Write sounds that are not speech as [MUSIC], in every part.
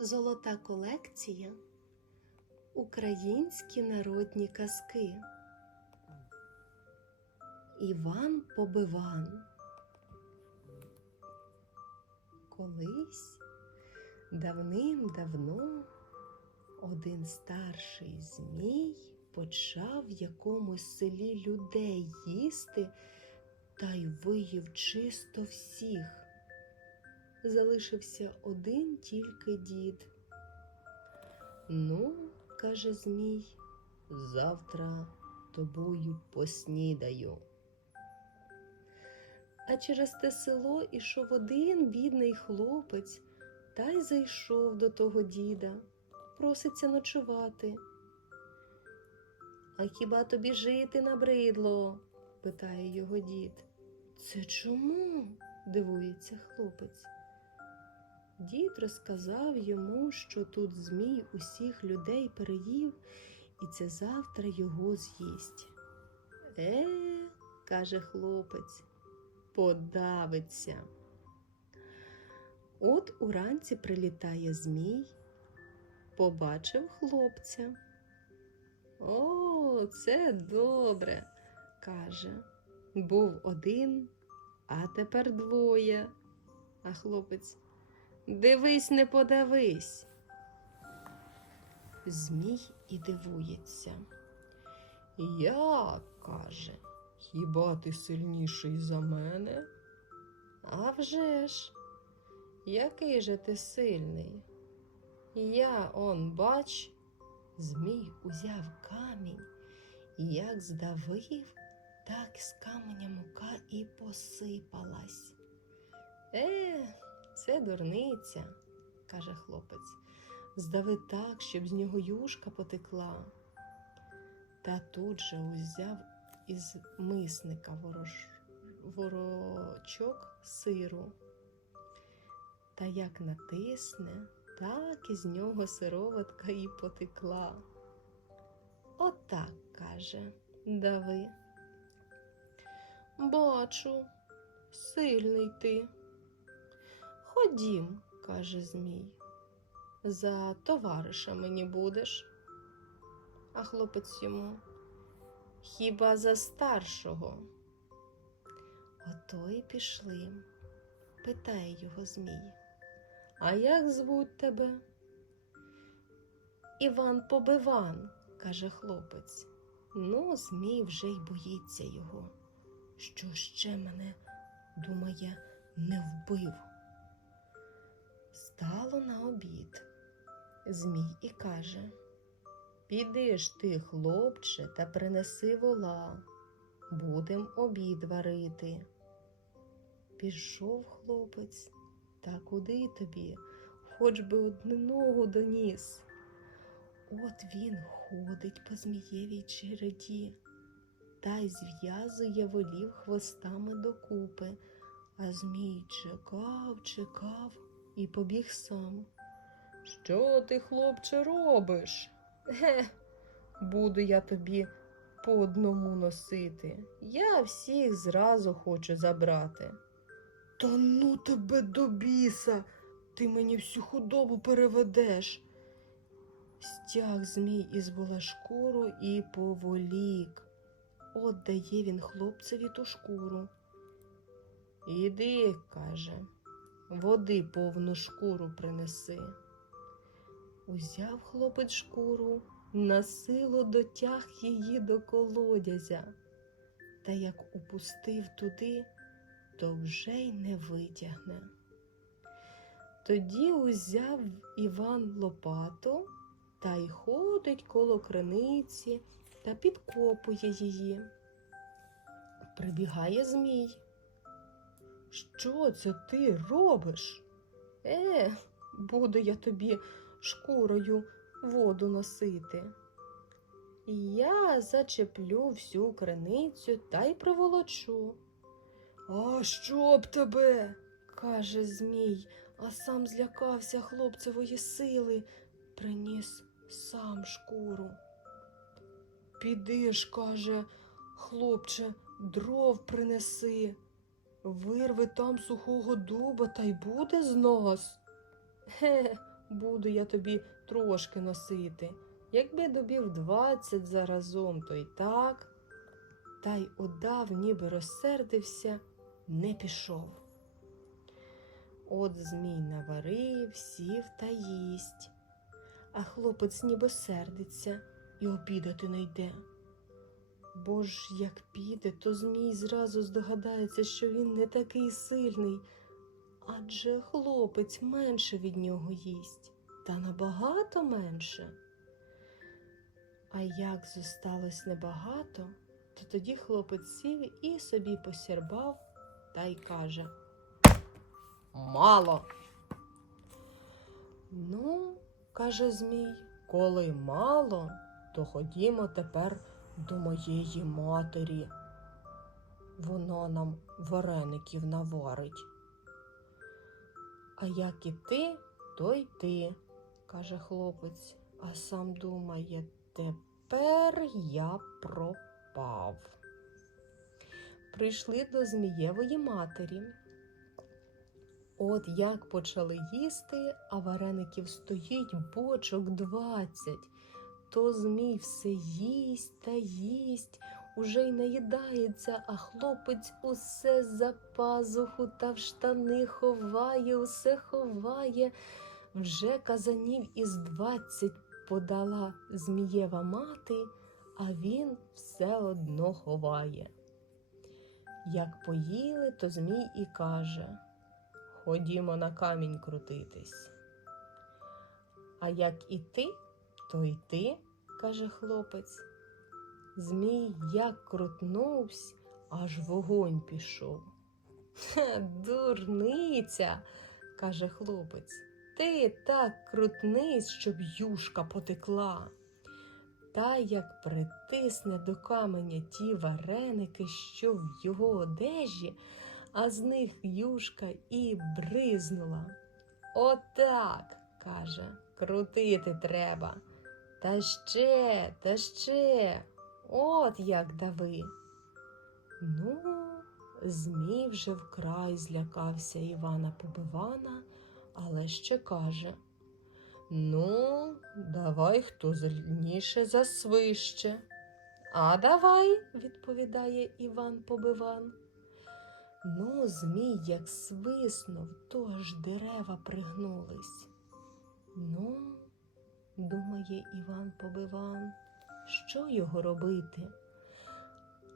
Золота колекція Українські народні казки. Іван Побиван. Колись давним-давно один старший змій почав в якомусь селі людей їсти та й виїв чисто всіх. Залишився один тільки дід. Ну, каже Змій, завтра тобою поснідаю. А через те село ішов один бідний хлопець та й зайшов до того діда, проситься ночувати. А хіба тобі жити набридло? питає його дід. Це чому? дивується хлопець. Дід розказав йому, що тут Змій усіх людей переїв, і це завтра його з'їсть. Е, каже хлопець, подавиться. От уранці прилітає Змій, побачив хлопця. О, це добре, каже. Був один, а тепер двоє. А хлопець. Дивись, не подавись. Змій і дивується. Я, каже, хіба ти сильніший за мене? «А вже ж, який же ти сильний? Я он, бач, Змій узяв камінь і як здавив, так з каменя мука і посипалась. Е, це дурниця, каже хлопець. Здави так, щоб з нього юшка потекла. Та тут же узяв із мисника ворош... ворочок сиру. Та як натисне, так із нього сироватка і потекла. Отак, каже, дави. Бачу, сильний ти. Ходім, каже Змій. За товариша мені будеш. А хлопець йому хіба за старшого? Ото й пішли, питає його Змій. А як звуть тебе? Іван Побиван, каже хлопець. Ну, Змій вже й боїться його. Що ще мене, думає, не вбив. Стало на обід. Змій і каже Піди ж ти, хлопче, та принеси вола, будем обід варити. Пішов хлопець, та куди тобі, хоч би одну ногу доніс. От він ходить по змієвій череді та й зв'язує волів хвостами докупи, а змій чекав, чекав і побіг сам. Що ти, хлопче, робиш? Ге, буду я тобі по одному носити. Я всіх зразу хочу забрати. Та ну тебе до біса, ти мені всю худобу переведеш. Стяг змій із вола шкуру і поволік. От дає він хлопцеві ту шкуру. Іди, каже, води повну шкуру принеси. Узяв хлопець шкуру, насилу дотяг її до колодязя, та як упустив туди, то вже й не витягне. Тоді узяв Іван лопату та й ходить коло криниці та підкопує її. Прибігає Змій. Що це ти робиш? Е, буду я тобі шкурою воду носити. Я зачеплю всю криницю та й приволочу. А що б тебе? каже Змій, а сам злякався хлопцевої сили, приніс сам шкуру. Піди ж, каже, хлопче, дров принеси. Вирви там сухого дуба та й буде з нас. Ге, буду я тобі трошки носити. Якби добів двадцять заразом, то й так. Та й удав, ніби розсердився, не пішов. От змій наварив, сів та їсть, а хлопець ніби сердиться і обідати не йде. Бо ж як піде, то Змій зразу здогадається, що він не такий сильний, адже хлопець менше від нього їсть, та набагато менше. А як зосталось небагато, то тоді хлопець сів і собі посірбав та й каже Мало. Ну, каже Змій, коли мало, то ходімо тепер до моєї матері. Вона нам вареників наварить. А як і ти, то й ти, каже хлопець, а сам думає, тепер я пропав. Прийшли до Змієвої матері. От як почали їсти, а вареників стоїть бочок двадцять. То Змій все їсть та їсть, уже й наїдається, а хлопець усе за пазуху та в штани ховає, усе ховає. Вже казанів із двадцять подала Змієва мати, а він все одно ховає. Як поїли, то Змій і каже Ходімо на камінь крутитись. А як і ти, то й ти, каже хлопець. Змій як крутнувсь, аж вогонь пішов. Дурниця, каже хлопець. Ти так крутнись, щоб юшка потекла. Та як притисне до каменя ті вареники, що в його одежі, а з них юшка і бризнула. Отак, каже, крутити треба. Та ще, та ще, от як дави. Ну, Змій вже вкрай злякався Івана Побивана, але ще каже Ну, давай хто зільніше засвище. А давай, відповідає Іван Побиван. Ну, Змій як свиснув, то аж дерева пригнулись. Ну, думає Іван Побиван, що його робити?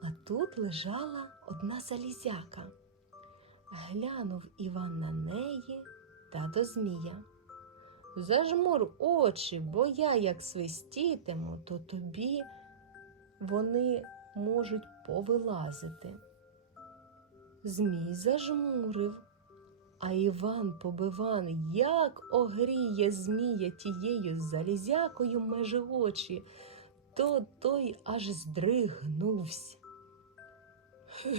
А тут лежала одна залізяка. Глянув Іван на неї та до Змія. Зажмур очі, бо я як свистітиму, то тобі вони можуть повилазити. Змій зажмурив, а Іван Побиван як огріє Змія тією залізякою межи очі, то той аж здригнувся. [LAUGHS]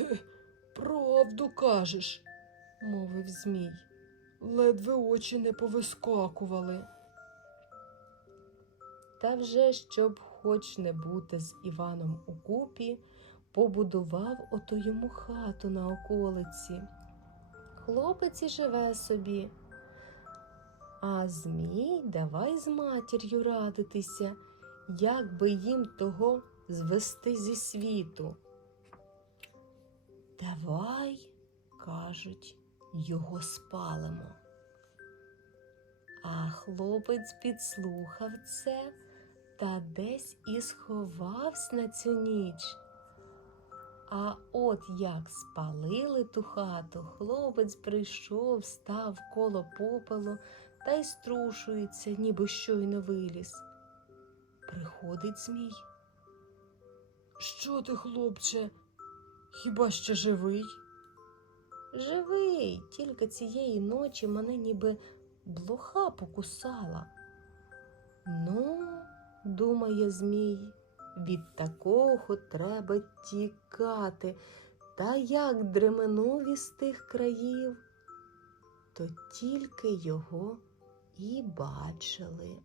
Правду кажеш, мовив Змій. Ледве очі не повискакували. Та вже, щоб хоч не бути з Іваном у купі, побудував ото йому хату на околиці. Хлопець і живе собі. А Змій давай з матір'ю радитися, як би їм того звести зі світу. Давай, кажуть, його спалимо. А хлопець підслухав це та десь і сховався на цю ніч. А от як спалили ту хату, хлопець прийшов, став коло попелу та й струшується, ніби щойно виліз. Приходить Змій. Що ти, хлопче, хіба ще живий? Живий, тільки цієї ночі мене ніби блоха покусала. Ну, думає Змій, від такого треба тікати. Та як дременув із тих країв, то тільки його і бачили.